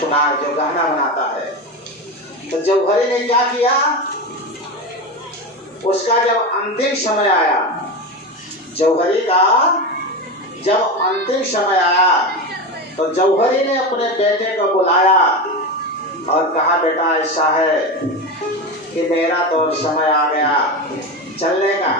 सुनार जो गहना बनाता है। तो जौहरी ने क्या किया, उसका जब अंतिम समय आया, जौहरी का जब अंतिम समय आया तो जौहरी ने अपने बेटे को बुलाया और कहा, बेटा ऐसा है कि मेरा तो समय आ गया चलने का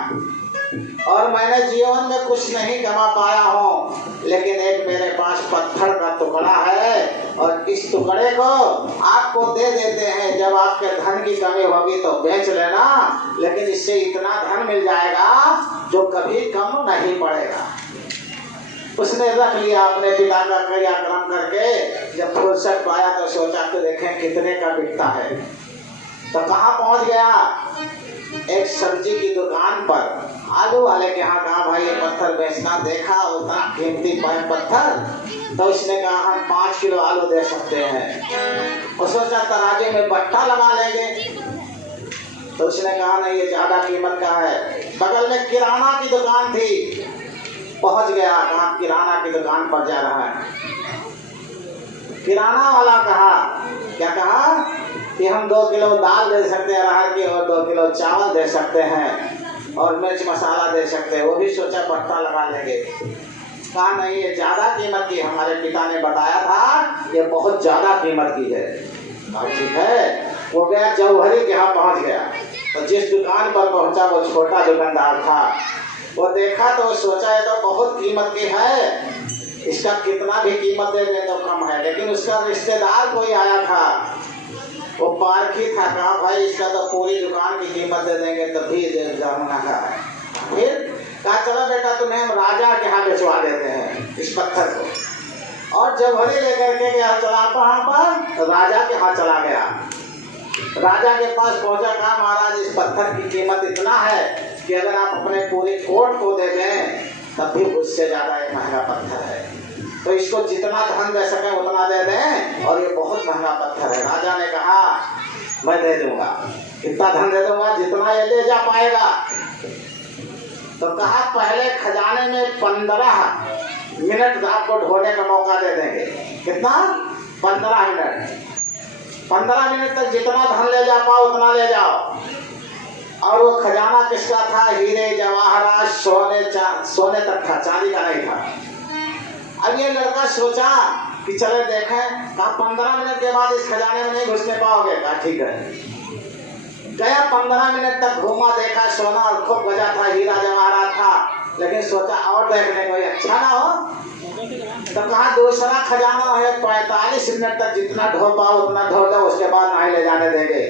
और मैंने जीवन में कुछ नहीं कमा पाया हूँ, लेकिन एक मेरे पास पत्थर का टुकड़ा है और इस टुकड़े को आपको दे देते हैं, जब आपके धन की कमी होगी तो बेच लेना, लेकिन इससे इतना धन मिल जाएगा जो कभी कम नहीं पड़ेगा। उसने रख लिया अपने पिता का क्रियाक्रम करके। जब फुर्सत पाया तो सोचा तो देखें कितने का बिकता है। तो कहाँ पहुँच गया, एक सब्जी की दुकान पर, आलू वाले के यहाँ कहा, भाई ये पत्थर बेचना, देखा उतना कीमती पत्थर, तो उसने कहा हम 5 किलो आलू दे सकते हैं। और सोचा तराजू में बट्टा लगा लेंगे, तो उसने कहा नहीं, ये ज्यादा कीमत का है। बगल में किराना की दुकान थी, पहुंच गया, कहा किराना की दुकान पर जा रहा है। किराना वाला कहा, क्या कहा कि हम 2 किलो दाल दे सकते हैं अरहर की और 2 किलो चावल दे सकते हैं और मिर्च मसाला दे सकते हैं। वो भी सोचा पट्टा लगा लेंगे। कहा नहीं, ये ज्यादा कीमत की, हमारे पिता ने बताया था ये बहुत ज्यादा कीमत की है। ठीक है, वो गया जौहरी के यहाँ पहुंच गया। तो जिस दुकान पर पहुंचा वो छोटा दुकानदार था। वो देखा तो सोचा है तो बहुत कीमत की है, इसका कितना भी कीमत दे दे तो कम है। लेकिन उसका रिश्तेदार कोई आया था, वो पारखी था, कहा भाई इसका तो पूरी दुकान की कीमत दे देंगे तब भी जमाना का है। फिर कहा चलो बेटा तुम्हें हम राजा के यहाँ बेचवा देते हैं इस पत्थर को। और जौहरी लेकर के गया, चला कहाँ पर, राजा के यहाँ चला गया। राजा के पास पहुंचा, कहा महाराज इस पत्थर की कीमत इतना है कि अगर आप अपने पूरे कोर्ट को दे दें तब भी उससे ज्यादा एक महंगा पत्थर है, तो इसको जितना धन दे सके उतना दे दें, और ये बहुत महंगा पत्थर है। राजा ने कहा मैं दे दूंगा, कितना धन दे दूंगा, जितना ये ले जा पाएगा। तो कहा पहले खजाने में 15 मिनट आपको ढोने का मौका दे देंगे। कितना, 15 मिनट। 15 मिनट तक जितना धन ले जा पाओ उतना ले जाओ। और वो खजाना किसका था, हीरे जवाहरात सोने तक था, चांदी का नहीं था। अब ये लड़का सोचा कि चले देखें, कहा 15 मिनट के बाद इस खजाने में नहीं घुसने पाओगे। कहा ठीक है। गया 15 मिनट तक घूमा, देखा सोना और खूब गजा था, हीरा जवाहरात था, लेकिन सोचा और देखने को अच्छा ना हो। तो कहा दूसरा खजाना है, 45 मिनट तक जितना ढो पाओ उतना ढो दो, उसके बाद नहीं ले जाने देंगे।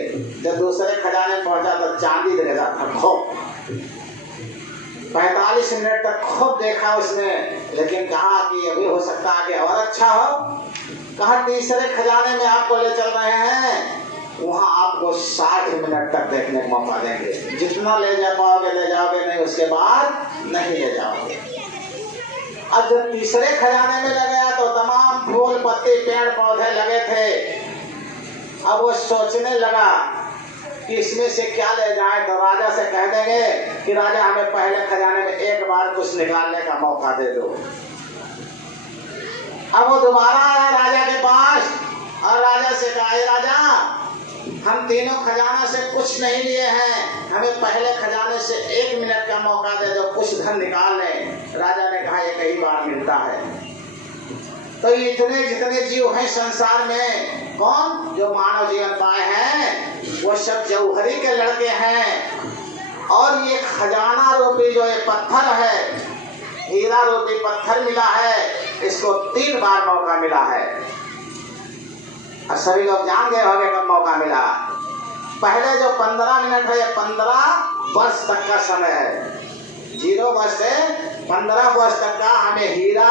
जब दूसरे खजाने पहुंचा तो चांदी दे रहा था खूब। 45 मिनट तक खूब देखा उसने, लेकिन कहा कि अभी हो सकता है कि और अच्छा हो। कहा तीसरे खजाने में आपको ले चल रहे हैं, वहां आपको 60 मिनट तक देखने का मौका देंगे, जितना ले जा पाओगे ले जाओगे, नहीं उसके बाद नहीं ले जाओगे। अब जब तीसरे खजाने में लगा तो तमाम फूल पत्ते पेड़ पौधे लगे थे। अब वो सोचने लगा कि इसमें से क्या ले जाए, तो राजा से कह देंगे कि राजा हमें पहले खजाने में एक बार कुछ निकालने का मौका दे दो। अब वो दोबारा आया राजा के पास और राजा से कहा, राजा हम तीनों खजाना से कुछ नहीं लिए हैं, हमें पहले खजाने से 1 मिनट का मौका दे दो, कुछ धन निकाल लें। राजा ने कहा, ये कई बार मिलता है। तो इतने जितने जीव हैं संसार में, कौन जो मानव जीवन पाए हैं वो सब जौहरी के लड़के हैं। और ये खजाना रूपी जो ये पत्थर है, हीरा रूपी पत्थर मिला है, इसको 3 बार मौका मिला है। और सभी लोग जान गए होंगे कब मौका मिला। पहले जो 15 मिनट है, ये 15 वर्ष तक का समय है। 0 वर्ष से 15 वर्ष तक का हमें हीरा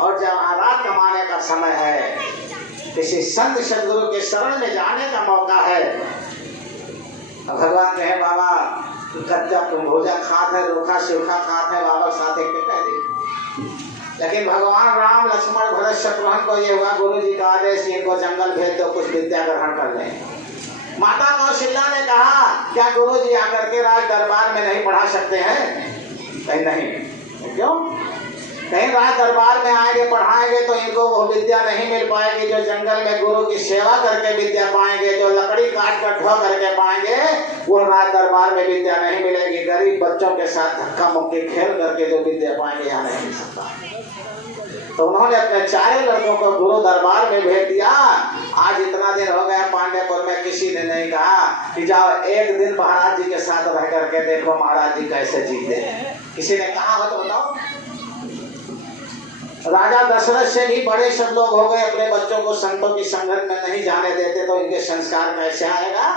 और जवाहरात कमाने का समय है। किसी संत सदगुरु के शरण में जाने का मौका है। भगवान कहे बाबा कच्चा तुम भोजा खाते है, रूखा सूखा खाते है, बाबा साथ एक कह दी। लेकिन भगवान राम लक्ष्मण भरत शत्रुघ्न को ये हुआ, गुरु जी का आदेश, इनको जंगल भेज दो, कुछ विद्या ग्रहण कर लें। माता कौशल्या ने कहा, क्या गुरु जी आकर के राज दरबार में नहीं पढ़ा सकते हैं? कहीं नहीं। क्यों? कहीं राज दरबार में आएंगे पढ़ाएंगे तो इनको वो विद्या नहीं मिल पाएगी जो जंगल में गुरु की सेवा करके विद्या पाएंगे, जो लकड़ी काट कर ढो करके पाएंगे वो राज दरबार में विद्या नहीं मिलेगी। गरीब बच्चों के साथ धक्का मुक्की खेल करके जो विद्या पाएंगे यहाँ नहीं मिल सकता। तो उन्होंने अपने 4 लड़कों को गुरु दरबार में भेज दिया। आज इतना दिन हो गया पांडेपुर में किसी ने नहीं कहा कि जाओ एक दिन महाराज जी के साथ रह करके देखो महाराज जी कैसे जीते। किसी ने कहा हो तो बताओ। राजा दशरथ से भी बड़े सब लोग हो गए, अपने बच्चों को संतों की संगत में नहीं जाने देते, तो इनके संस्कार कैसे आएगा।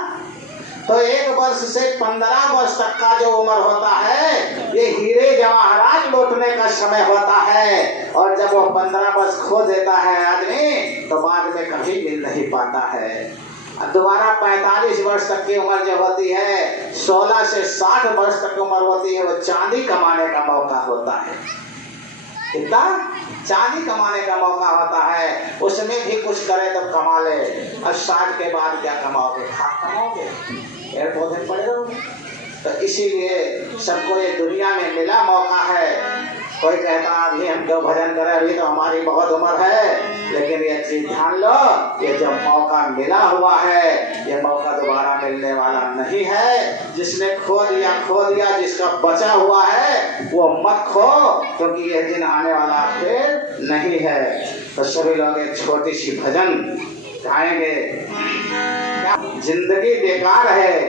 तो 1 वर्ष से 15 वर्ष तक का जो उम्र होता है ये हीरे जवाहरात लौटने का समय होता है। और जब वो 15 वर्ष खो देता है आदमी तो बाद में कभी मिल नहीं पाता है। दोबारा 45 वर्ष तक की उम्र जो होती है, 16 से 60 वर्ष तक की उम्र होती है, वो चांदी कमाने का मौका होता है। कितना चांदी कमाने का मौका होता है, उसमें भी कुछ करे तो कमा ले। और 60 के बाद क्या कमाओगे, खाक कमाओगे, पेड़ पौधे पड़े रहोगे। तो इसीलिए सबको ये दुनिया में मिला मौका है। कोई कहता अभी हम क्यों भजन करें, अभी तो हमारी बहुत उम्र है। लेकिन ये चीज ध्यान लो, ये जो मौका मिला हुआ है ये मौका दोबारा मिलने वाला नहीं है। जिसने खो दिया, जिसका बचा हुआ है वो मत खो, क्योंकि ये दिन आने वाला फिर नहीं है। तो सभी लोग एक छोटी सी भजन गाएंगे। जिंदगी बेकार है।